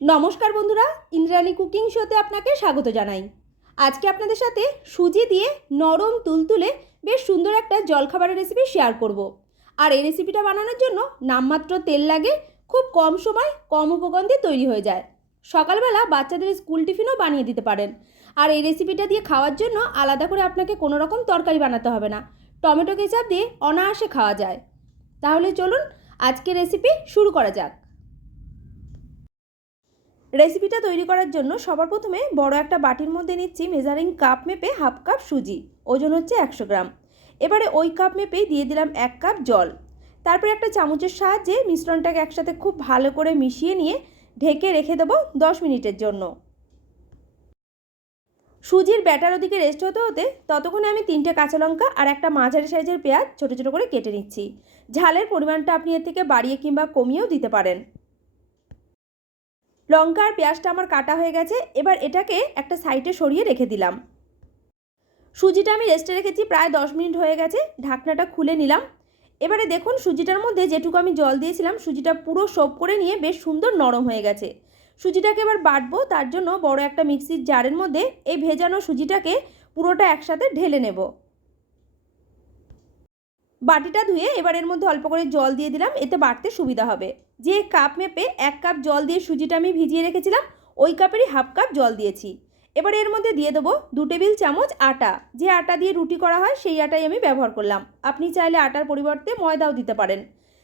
নমস্কার বন্ধুরা, ইন্দ্রাণী কুকিং শোতে আপনাকে স্বাগত জানাই। আজকে আপনাদের সাথে সুজি দিয়ে নরম তুলতুলে বেশ সুন্দর একটা জলখাবারের রেসিপি শেয়ার করব। আর এই রেসিপিটা বানানোর জন্য নামমাত্র তেল লাগে, খুব কম সময়, কম দিয়ে তৈরি হয়ে যায়। সকালবেলা বাচ্চাদের স্কুল টিফিনও বানিয়ে দিতে পারেন। আর এই রেসিপিটা দিয়ে খাওয়ার জন্য আলাদা করে আপনাকে কোনো রকম তরকারি বানাতে হবে না। টমেটো কেচাপ দিয়ে অনায়াসে খাওয়া যায়। তাহলে চলুন আজকে রেসিপি শুরু করা যাক। রেসিপিটা তৈরি করার জন্য সবার প্রথমে বড় একটা বাটির মধ্যে নিচ্ছি মেজারিং কাপ মেপে হাফ কাপ সুজি, ওজন হচ্ছে একশো গ্রাম। এবারে ওই কাপ মেপেই দিয়ে দিলাম এক কাপ জল। তারপরে একটা চামচের সাহায্যে মিশ্রণটাকে একসাথে খুব ভালো করে মিশিয়ে নিয়ে ঢেকে রেখে দেবো দশ মিনিটের জন্য। সুজির ব্যাটার ওদিকে রেস্ট হতে হতে ততক্ষণে আমি তিনটে কাঁচা লঙ্কা আর একটা মাঝারি সাইজের পেঁয়াজ ছোটো ছোটো করে কেটে নিচ্ছি। ঝালের পরিমাণটা আপনি এর থেকে বাড়িয়ে কিংবা কমিয়েও দিতে পারেন। লঙ্কা আর পেঁয়াজটা আমার কাটা হয়ে গেছে, এবার এটাকে একটা সাইডে সরিয়ে রেখে দিলাম। সুজিটা আমি রেস্টে রেখেছি, প্রায় দশ মিনিট হয়ে গেছে, ঢাকনাটা খুলে নিলাম। এবারে দেখুন সুজিটার মধ্যে যেটুকু আমি জল দিয়েছিলাম, সুজিটা পুরো সোপ করে নিয়ে বেশ সুন্দর নরম হয়ে গেছে। সুজিটাকে এবার বাটবো, তার জন্য বড় একটা মিক্সির জারের মধ্যে এই ভেজানো সুজিটাকে পুরোটা একসাথে ঢেলে নেব। বাটিটা ধুয়ে এবার এর মধ্যে অল্প করে জল দিয়ে দিলাম, এতে বাটতে সুবিধা হবে। যে কাপ মেপে এক কাপ জল দিয়ে সুজিটা আমি ভিজিয়ে রেখেছিলাম, ওই কাপেরই হাফ কাপ জল দিয়েছি। এবার এর মধ্যে দিয়ে দেবো দু টেবিল চামচ আটা। যে আটা দিয়ে রুটি করা হয়, সেই আটাই আমি ব্যবহার করলাম। আপনি চাইলে আটার পরিবর্তে ময়দাও দিতে পারেন।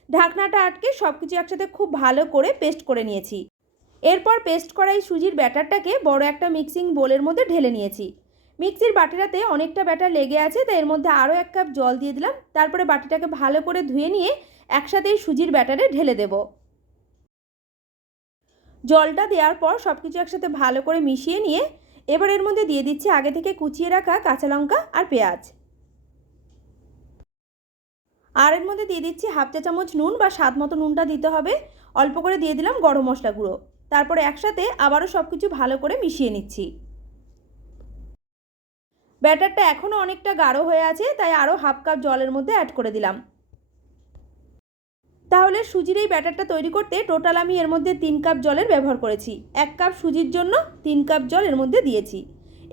ঢাকনাটা আটকে সব কিছু একসাথে খুব ভালো করে পেস্ট করে নিয়েছি। এরপর পেস্ট করা এই সুজির ব্যাটারটাকে বড় একটা মিক্সিং বোলের মধ্যে ঢেলে নিয়েছি। মিক্সির বাটিটাতে অনেকটা ব্যাটার লেগে আছে, তাই এর মধ্যে আরও এক কাপ জল দিয়ে দিলাম। তারপরে বাটিটাকে ভালো করে ধুয়ে নিয়ে একসাথেই সুজির ব্যাটারে ঢেলে দেব। জলটা দেওয়ার পর সব কিছু একসাথে ভালো করে মিশিয়ে নিয়ে এবার এর মধ্যে দিয়ে দিচ্ছি আগে থেকে কুচিয়ে রাখা কাঁচা লঙ্কা আর পেঁয়াজ। আর এর মধ্যে দিয়ে দিচ্ছি হাফ চা চামচ নুন বা স্বাদ মতো নুনটা দিতে হবে। অল্প করে দিয়ে দিলাম গরম মশলা গুঁড়ো। তারপরে একসাথে আবারও সব কিছু ভালো করে মিশিয়ে নিচ্ছি। ব্যাটারটা এখনও অনেকটা গাঢ় হয়ে আছে, তাই আরও হাফ কাপ জলের মধ্যে অ্যাড করে দিলাম। তাহলে সুজির এই ব্যাটারটা তৈরি করতে টোটাল আমি এর মধ্যে তিন কাপ জলের ব্যবহার করেছি। এক কাপ সুজির জন্য তিন কাপ জল এর মধ্যে দিয়েছি।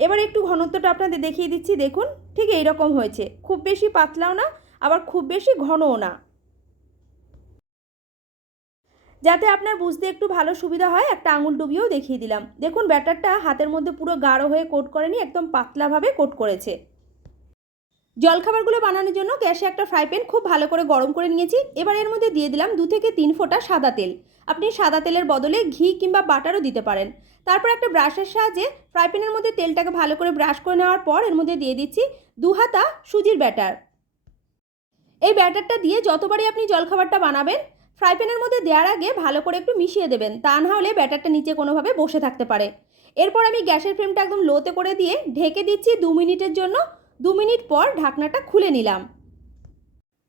এবার একটু ঘনত্বটা আপনাদের দেখিয়ে দিচ্ছি, দেখুন, ঠিক এই রকম হয়েছে। খুব বেশি পাতলাও না, আবার খুব বেশি ঘনও না। যাতে আপনার বুঝতে একটু ভালো সুবিধা হয়, একটা আঙুল ডুবিয়েও দেখিয়ে দিলাম। দেখুন, ব্যাটারটা হাতের মধ্যে পুরো গাঢ় হয়ে কোট করেনি, একদম পাতলাভাবে কোট করেছে। জলখাবারগুলো বানানোর জন্য গ্যাসে একটা ফ্রাই প্যান খুব ভালো করে গরম করে নিয়েছি। এবার এর মধ্যে দিয়ে দিলাম দু থেকে তিন ফোঁটা সাদা তেল। আপনি সাদা তেলের বদলে ঘি কিংবা বাটারও দিতে পারেন। তারপর একটা ব্রাশের সাহায্যে ফ্রাই প্যানের মধ্যে তেলটাকে ভালো করে ব্রাশ করে নেওয়ার পর এর মধ্যে দিয়ে দিচ্ছি দু হাতা সুজির ব্যাটার। এই ব্যাটারটা দিয়ে যতবারই আপনি জলখাবারটা বানাবেন, ফ্রাই প্যানের মধ্যে দেওয়ার আগে ভালো করে একটু মিশিয়ে দেবেন। তা না হলে ব্যাটারটা নিচে কোনোভাবে বসে থাকতে পারে। এরপর আমি গ্যাসের ফ্লেমটা একদম লোতে করে দিয়ে ঢেকে দিচ্ছি দু মিনিটের জন্য। দু মিনিট পর ঢাকনাটা খুলে নিলাম।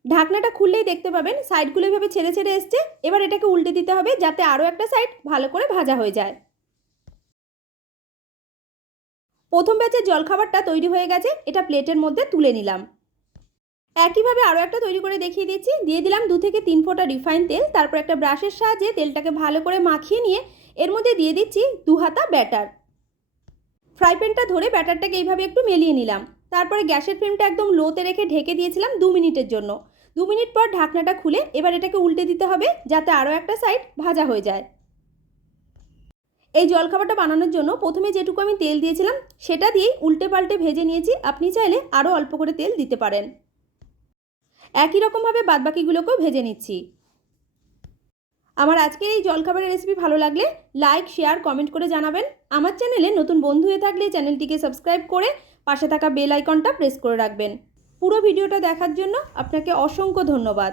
ঢাকনাটা খুললেই দেখতে পাবেন সাইডগুলো এভাবে ছেড়ে ছেড়ে এসছে। এবার এটাকে উল্টে দিতে হবে যাতে আরও একটা সাইড ভালো করে ভাজা হয়ে যায়। প্রথম ব্যাচের জলখাবারটা তৈরি হয়ে গেছে, এটা প্লেটের মধ্যে তুলে নিলাম। একইভাবে আরও একটা তৈরি করে দেখিয়ে দিচ্ছি। দিয়ে দিলাম দু থেকে তিন ফোঁটা রিফাইন তেল, তারপর একটা ব্রাশের সাহায্যে তেলটাকে ভালো করে মাখিয়ে নিয়ে এর মধ্যে দিয়ে দিচ্ছি দু হাতা ব্যাটার। ফ্রাই প্যানটা ধরে ব্যাটারটাকে এইভাবে একটু মেলিয়ে নিলাম। তারপরে গ্যাসের ফ্লেমটা একদম লোতে রেখে ঢেকে দিয়েছিলাম দু মিনিটের জন্য। দু মিনিট পর ঢাকনাটা খুলে এবার এটাকে উল্টে দিতে হবে যাতে আরও একটা সাইড ভাজা হয়ে যায়। এই জলখাবারটা বানানোর জন্য প্রথমে যেটুকু আমি তেল দিয়েছিলাম সেটা দিয়েই উল্টে পাল্টে ভেজে নিয়েছি। আপনি চাইলে আরও অল্প করে তেল দিতে পারেন। একই রকমভাবে বাদবাকিগুলোকেও ভেজে নিচ্ছি। আমার আজকের এই জলখাবারের রেসিপি ভালো লাগলে লাইক শেয়ার কমেন্ট করে জানাবেন। আমার চ্যানেলে নতুন বন্ধু হয়ে থাকলে চ্যানেলটিকে সাবস্ক্রাইব করে পাশে থাকা বেল আইকনটা প্রেস করে রাখবেন। পুরো ভিডিওটা দেখার জন্য আপনাকে অসংখ্য ধন্যবাদ।